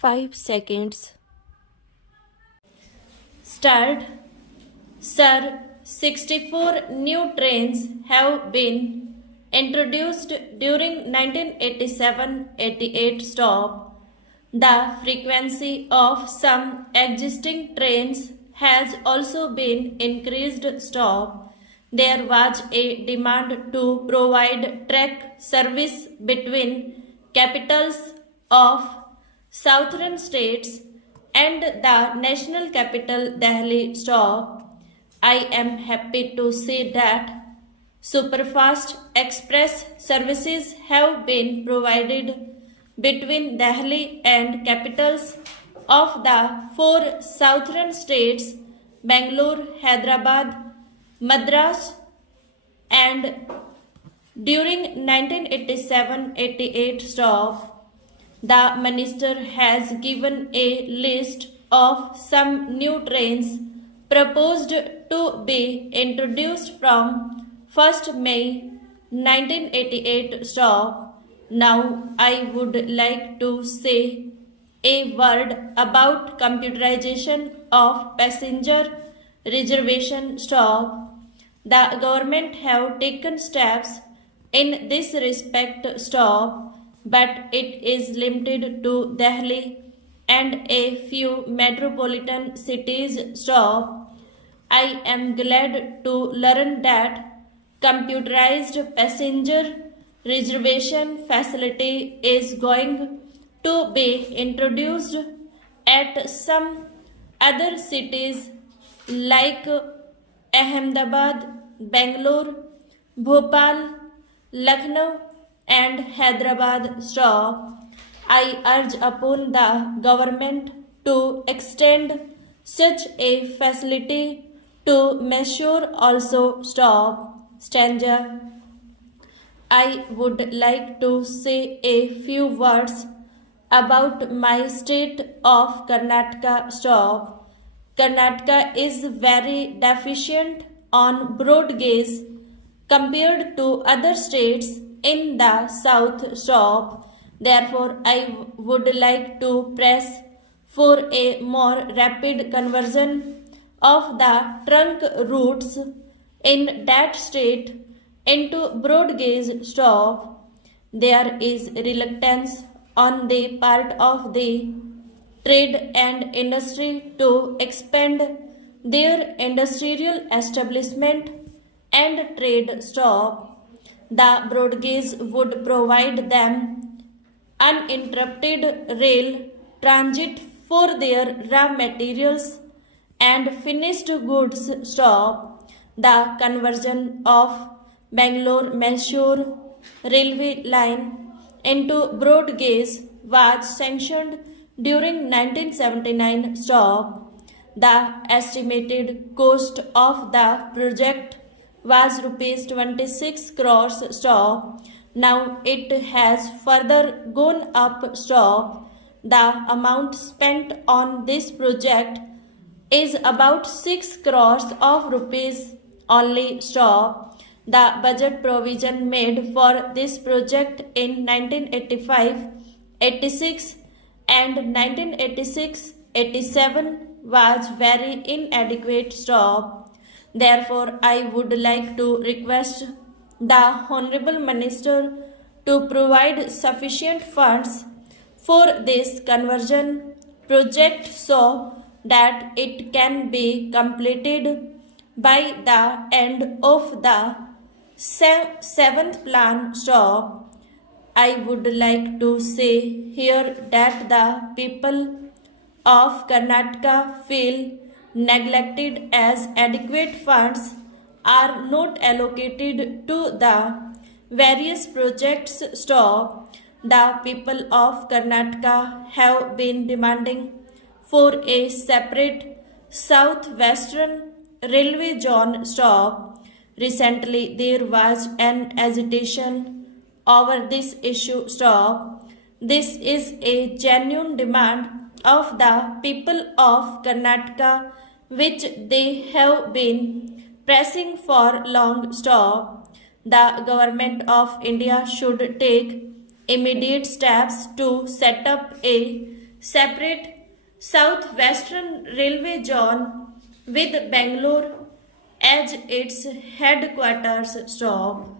5 seconds. Start. Sir, 64 new trains have been introduced during 1987-88 stop. The frequency of some existing trains has also been increased stop. There was a demand to provide track service between capitals of southern states and the national capital Delhi stop. I am happy to say that superfast express services have been provided between Delhi and capitals of the 4 southern states Bangalore, Hyderabad, Madras, and during 1987-88 stop. The minister has given a list of some new trains proposed to be introduced from 1st May 1988 stop. Now I would like to say a word about computerization of passenger reservation stop. The government have taken steps in this respect stop, but it is limited to Delhi and a few metropolitan cities stop. I am glad to learn that computerized passenger reservation facility is going to be introduced at some other cities like Ahmedabad, Bangalore, Bhopal, Lucknow, and Hyderabad stop. I urge upon the government to extend such a facility to Mysore also stop. Stanza. I would like to say a few words about my state of Karnataka stop. Karnataka is very deficient on broad gauge compared to other states in the south stop. Therefore, I would like to press for a more rapid conversion of the trunk routes in that state into broad gauge stop. There is reluctance on the part of the trade and industry to expand their industrial establishment and trade stop. The broad gauge would provide them uninterrupted rail transit for their raw materials and finished goods stop. The conversion of Bangalore-Mysore railway line into broad gauge was sanctioned during 1979 stop. The estimated cost of the project was rupees 26 crores stop. Now it has further gone up stop. The amount spent on this project is about 6 crores of rupees only stop. The budget provision made for this project in 1985-86 and 1986-87 was very inadequate stop. Therefore, I would like to request the Honorable Minister to provide sufficient funds for this conversion project so that it can be completed by the end of the 7th plan stop. I would like to say here that the people of Karnataka feel neglected as adequate funds are not allocated to the various projects stop. The people of Karnataka have been demanding for a separate southwestern railway zone stop. Recently, there was an agitation over this issue stop. This is a genuine demand of the people of Karnataka which they have been pressing for long stop. The government of India should take immediate steps to set up a separate South Western Railway zone with Bangalore as its headquarters stop.